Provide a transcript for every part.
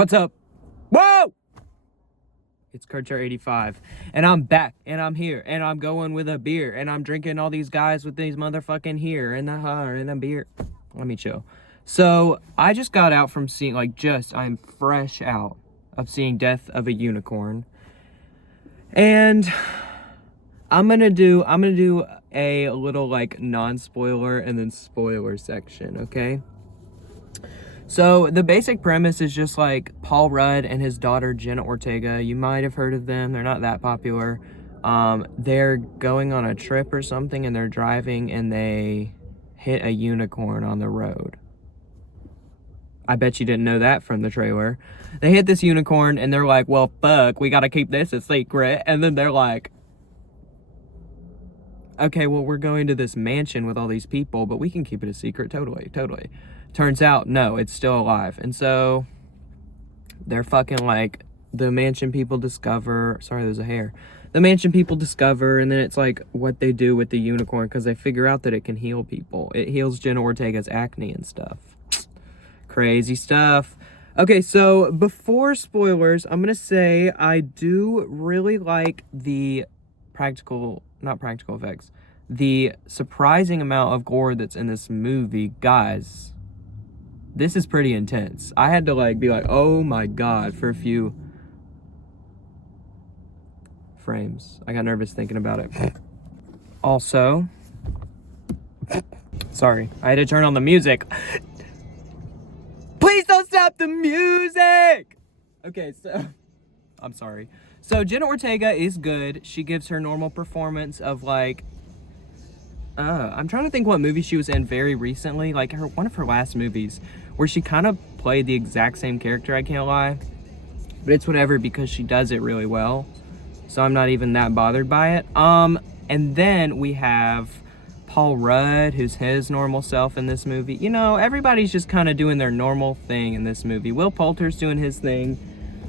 What's up? Whoa! It's Kurtcher85, and I'm back, and I'm here, and I'm going with a beer, and I'm drinking all these guys with these motherfucking here, and a beer. Let me chill. So, I just got out from seeing, I'm fresh out of seeing Death of a Unicorn. And I'm gonna do a little, non-spoiler and then spoiler section, okay? So the basic premise is just Paul Rudd and his daughter Jenna Ortega. You might have heard of them. They're not that popular. They're going on a trip or something, and they're driving, and they hit a unicorn on the road. I bet you didn't know that from the trailer. They hit this unicorn, and they're like, well, fuck, we gotta keep this a secret. And then they're like, okay, well, we're going to this mansion with all these people, but we can keep it a secret. Totally. Turns out, no, it's still alive. And so they're fucking the mansion people discover, sorry, there's a hair. The mansion people discover, and then it's what they do with the unicorn, because they figure out that it can heal people. It heals Jenna Ortega's acne and stuff. Crazy stuff. Okay, so before spoilers, I'm gonna say I do really like the not practical effects, the surprising amount of gore that's in this movie. Guys, this is pretty intense. I had to be oh my god for a few frames. I got nervous thinking about it. Also, sorry, I had to turn on the music. Please don't stop the music! Okay, so, I'm sorry. So, Jenna Ortega is good. She gives her normal performance of I'm trying to think what movie she was in very recently. One of her last movies, where she kind of played the exact same character, I can't lie. But it's whatever, because she does it really well. So I'm not even that bothered by it. And then we have Paul Rudd, who's his normal self in this movie. You know, everybody's just kind of doing their normal thing in this movie. Will Poulter's doing his thing.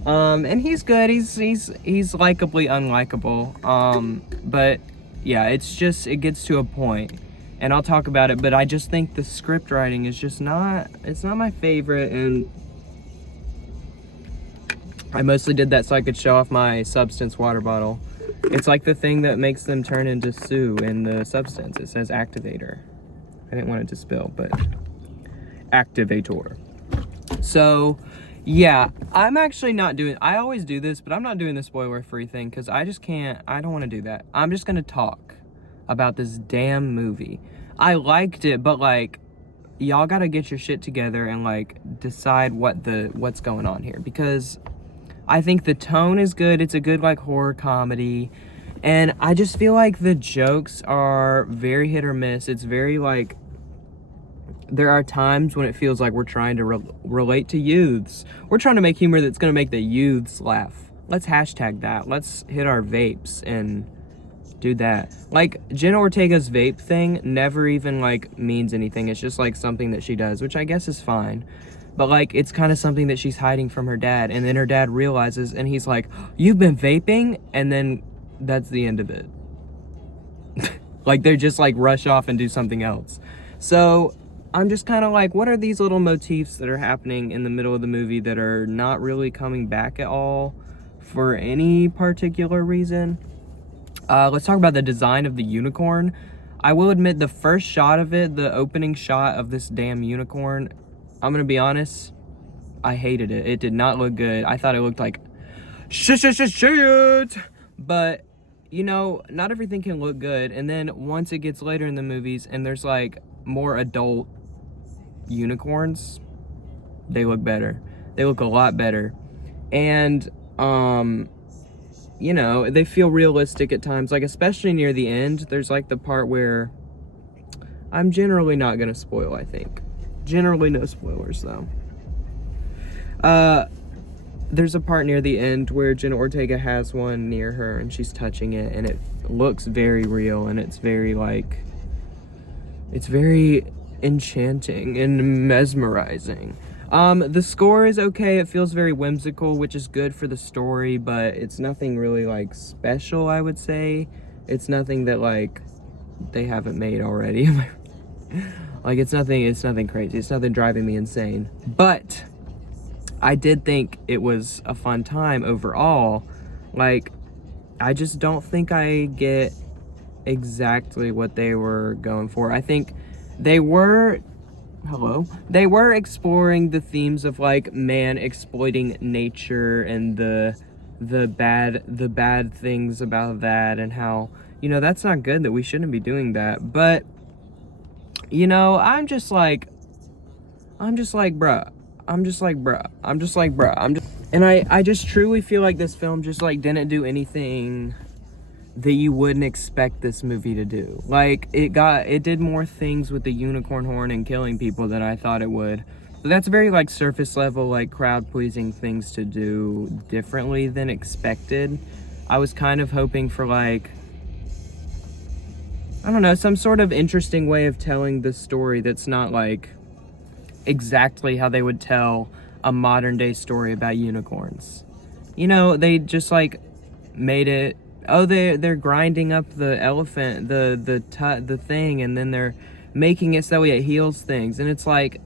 And he's good. He's likably unlikable. But yeah, it gets to a point, and I'll talk about it, but I just think the script writing is just it's not my favorite, and I mostly did that so I could show off my Substance water bottle. It's the thing that makes them turn into Sue in the Substance. It says activator. I didn't want it to spill, but activator. So, yeah, I'm actually not doing, I always do this, but I'm not doing the spoiler-free thing, because I don't want to do that. I'm just going to talk about this damn movie. I liked it, but, y'all got to get your shit together and, decide what's going on here, because I think the tone is good. It's a good, horror comedy, and I just feel the jokes are very hit or miss. It's very, there are times when it feels like we're trying to relate to youths. We're trying to make humor that's going to make the youths laugh. Let's hashtag that. Let's hit our vapes and do that. Jenna Ortega's vape thing never even, means anything. It's just, something that she does, which I guess is fine. But, it's kind of something that she's hiding from her dad. And then her dad realizes, and he's like, you've been vaping? And then that's the end of it. They just, rush off and do something else. So I'm just kind of what are these little motifs that are happening in the middle of the movie that are not really coming back at all for any particular reason? Let's talk about the design of the unicorn. I will admit, the first shot of it, the opening shot of this damn unicorn, I'm gonna be honest, I hated it. It did not look good. I thought it looked like shit. But, you know, not everything can look good. And then once it gets later in the movies and there's more adult unicorns, they look better. They look a lot better. And you know, they feel realistic at times, especially near the end. There's the part where I'm generally not gonna spoil, I think. Generally no spoilers though. There's a part near the end where Jenna Ortega has one near her and she's touching it, and it looks very real, and it's very it's very enchanting and mesmerizing. The score is okay. It feels very whimsical, which is good for the story, but it's nothing really special, I would say. It's nothing that they haven't made already. It's nothing crazy. It's nothing driving me insane. But I did think it was a fun time overall. Like, I just don't think I get exactly what they were going for. I think they were they were exploring the themes of like man exploiting nature and the bad things about that, and how, you know, that's not good, that we shouldn't be doing that. But, you know, and I just truly feel like this film just like didn't do anything that you wouldn't expect this movie to do. Like, it did more things with the unicorn horn and killing people than I thought it would. But that's very like surface level, like crowd pleasing things to do differently than expected. I was kind of hoping for like, I don't know, some sort of interesting way of telling the story that's not like exactly how they would tell a modern day story about unicorns. You know, they just like made it, oh, they're grinding up the elephant, the thing, and then they're making it so it heals things. And it's like,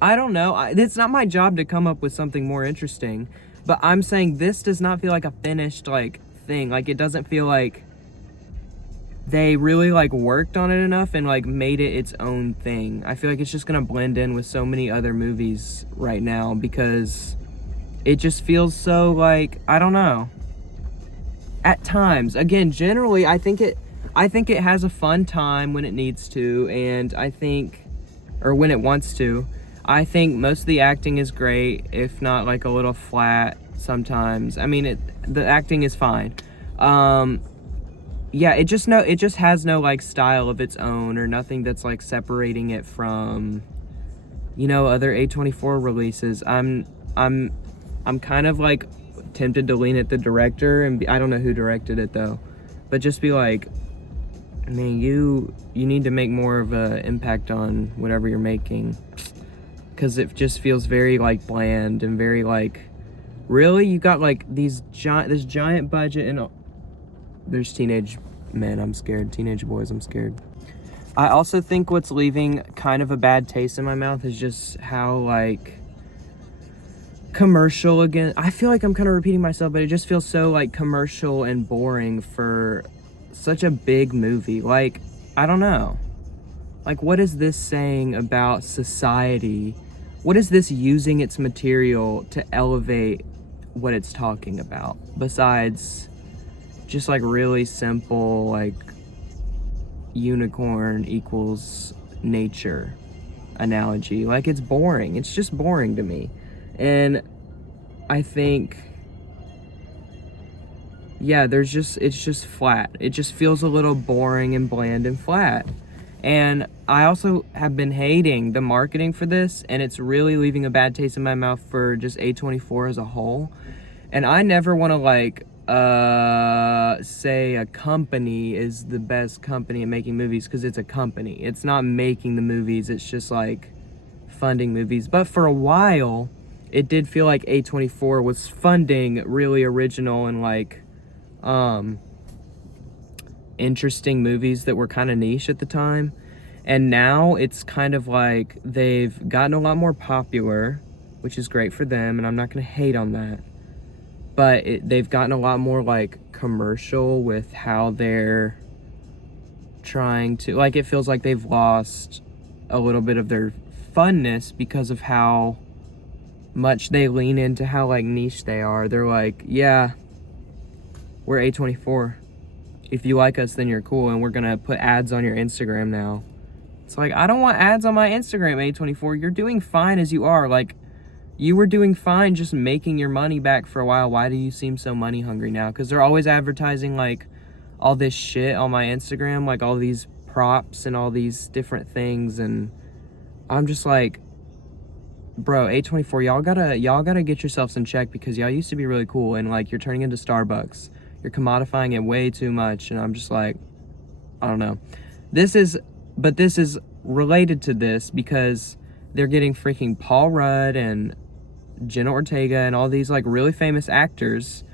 I don't know, it's not my job to come up with something more interesting, but I'm saying this does not feel like a finished like thing. Like, it doesn't feel like they really like worked on it enough and like made it its own thing. I feel like it's just gonna blend in with so many other movies right now, because it just feels so like, I don't know, at times. Again, generally I think it has a fun time when it needs to, and I think, or when it wants to. I think most of the acting is great, if not like a little flat sometimes. I mean, the acting is fine. Yeah, it just has no like style of its own, or nothing that's like separating it from, you know, other A24 releases. I'm kind of like tempted to lean at the director, and I don't know who directed it though, but just be like, man, you need to make more of an impact on whatever you're making, because it just feels very like bland and very like, really, you got like this giant budget, and there's teenage men, I'm scared. Teenage boys, I'm scared. I also think what's leaving kind of a bad taste in my mouth is just how like commercial, again, I feel like I'm kind of repeating myself, but it just feels so like commercial and boring for such a big movie. Like, I don't know. Like, what is this saying about society? What is this using its material to elevate what it's talking about, besides just like really simple like unicorn equals nature analogy? Like, it's boring. It's just boring to me. And I think, yeah, it's just flat. It just feels a little boring and bland and flat. And I also have been hating the marketing for this, and it's really leaving a bad taste in my mouth for just A24 as a whole. And I never want to like say a company is the best company at making movies, because it's a company. It's not making the movies, it's just like funding movies. But for a while, it did feel like A24 was funding really original and like interesting movies that were kind of niche at the time. And now it's kind of like they've gotten a lot more popular, which is great for them, and I'm not going to hate on that. But they've gotten a lot more like commercial with how they're trying to, like, it feels like they've lost a little bit of their funness because of how much they lean into how like niche they are. They're like, yeah, we're A24. If you like us, then you're cool, and we're gonna put ads on your Instagram now. It's like, I don't want ads on my Instagram, A24. You're doing fine as you are. Like, you were doing fine just making your money back for a while. Why do you seem so money hungry now? Because they're always advertising like all this shit on my Instagram, like all these props and all these different things, and I'm just like, bro, A24, y'all gotta get yourselves in check, because y'all used to be really cool, and like you're turning into Starbucks. You're commodifying it way too much, and I'm just like, I don't know. This is related to this, because they're getting freaking Paul Rudd and Jenna Ortega and all these like really famous actors,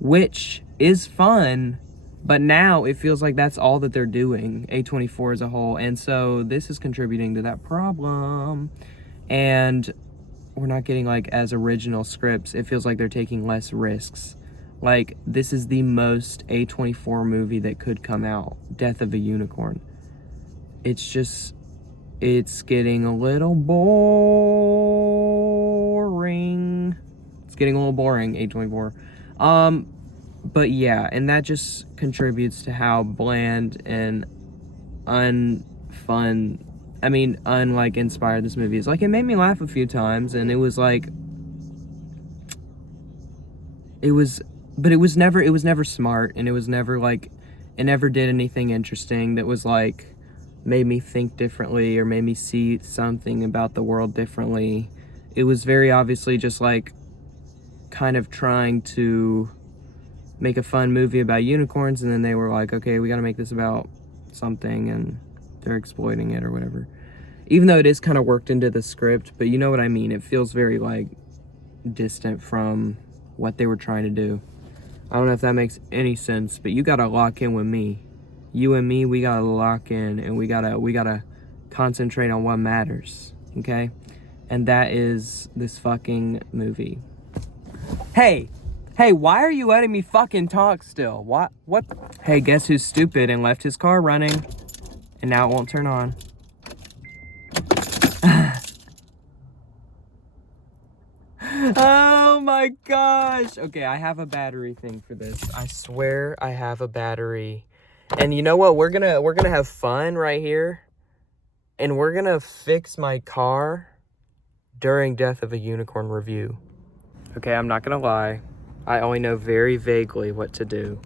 which is fun, but now it feels like that's all that they're doing, A24 as a whole. And so this is contributing to that problem. And we're not getting like as original scripts. It feels like they're taking less risks. Like, this is the most A24 movie that could come out. Death of a Unicorn. It's just, it's getting a little boring. It's getting a little boring, A24. But yeah, and that just contributes to how bland and unlike inspired this movie is. Like, it made me laugh a few times, and it was like, but it was never smart, and it was never like, it never did anything interesting that was like, made me think differently or made me see something about the world differently. It was very obviously just like, kind of trying to make a fun movie about unicorns, and then they were like, okay, we gotta make this about something, and they're exploiting it or whatever. Even though it is kind of worked into the script, but you know what I mean. It feels very like distant from what they were trying to do. I don't know if that makes any sense, but you gotta lock in with me. You and me, we gotta lock in, and we gotta concentrate on what matters, okay? And that is this fucking movie. Hey, why are you letting me fucking talk still? What? Hey, guess who's stupid and left his car running, and now it won't turn on? Oh my gosh. Okay, I have a battery thing for this. I swear I have a battery. And you know what? We're gonna have fun right here. And we're gonna fix my car during Death of a Unicorn review. Okay, I'm not gonna lie. I only know very vaguely what to do.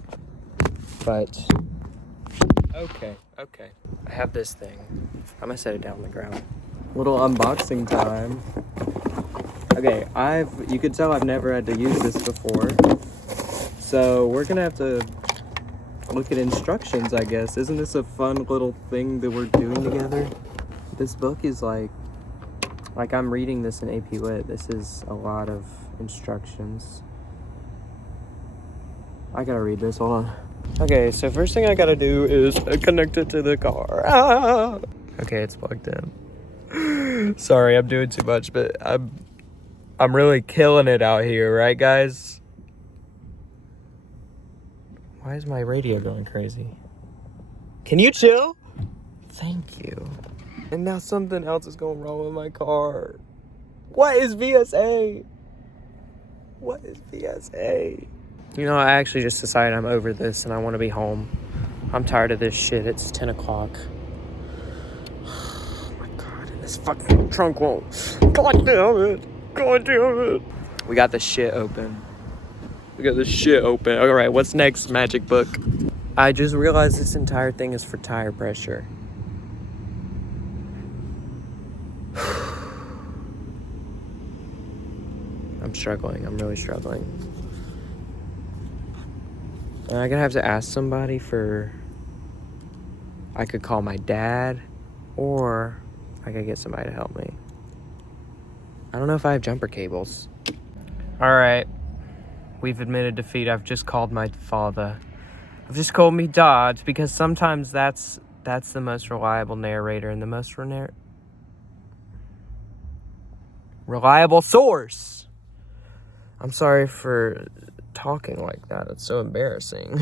But okay. I have this thing. I'm gonna set it down on the ground. Little unboxing time. Okay, you could tell I've never had to use this before. So we're gonna have to look at instructions, I guess. Isn't this a fun little thing that we're doing together? This book is like I'm reading this in AP Lit. This is a lot of instructions. I gotta read this, hold on. Okay, so first thing I gotta do is connect it to the car. Ah! Okay, it's plugged in. Sorry, I'm doing too much, but I'm really killing it out here, right, guys? Why is my radio going crazy? Can you chill? Thank you. And now something else is going wrong with my car. What is VSA? What is VSA? You know, I actually just decided I'm over this and I want to be home. I'm tired of this shit. It's 10 o'clock. Oh my God, and this fucking trunk won't. God damn it. We got the shit open. All right, what's next, magic book? I just realized this entire thing is for tire pressure. I'm struggling. I'm really struggling. And I'm gonna have to ask somebody for... I could call my dad, or I could get somebody to help me. I don't know if I have jumper cables. All right, we've admitted defeat. I've just called my father. I've just called me Dad, because sometimes that's the most reliable narrator and the most reliable source. I'm sorry for talking like that. It's so embarrassing.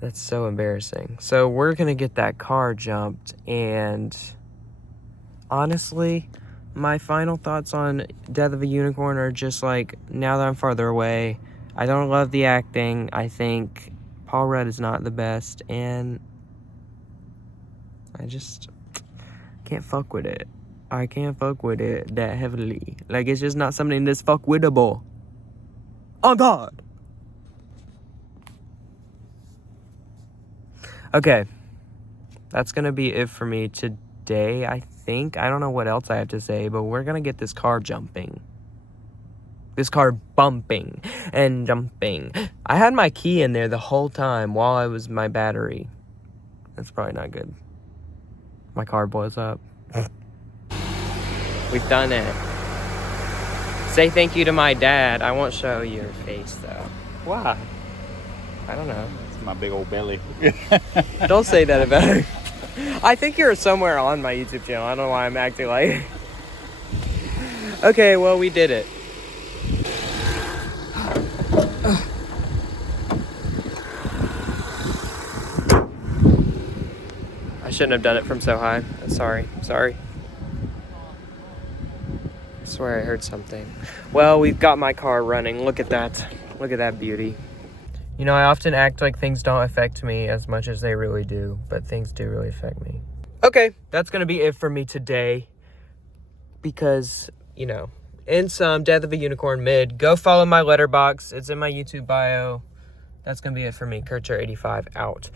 That's so embarrassing. So we're gonna get that car jumped, and honestly, my final thoughts on Death of a Unicorn are just like, now that I'm farther away, I don't love the acting. I think Paul Rudd is not the best, and I just can't fuck with it. I can't fuck with it that heavily. Like, it's just not something that's fuck wittable. Oh God. Okay. That's gonna be it for me today, I think. I don't know what else I have to say, but we're gonna get this car jumping. This car bumping and jumping. I had my key in there the whole time while I was my battery. That's probably not good. My car blows up. We've done it. Say thank you to my dad. I won't show your face though. Why? I don't know. It's my big old belly. Don't say that about it. I think you're somewhere on my YouTube channel. I don't know why I'm acting like... Okay, well, we did it. I shouldn't have done it from so high. Sorry. I swear I heard something. Well, we've got my car running. Look at that. Look at that beauty. You know, I often act like things don't affect me as much as they really do, but things do really affect me. Okay, that's gonna be it for me today. Because, you know, in sum, Death of a Unicorn mid. Go follow my letterbox. It's in my YouTube bio. That's gonna be it for me. Kurtcher85 out.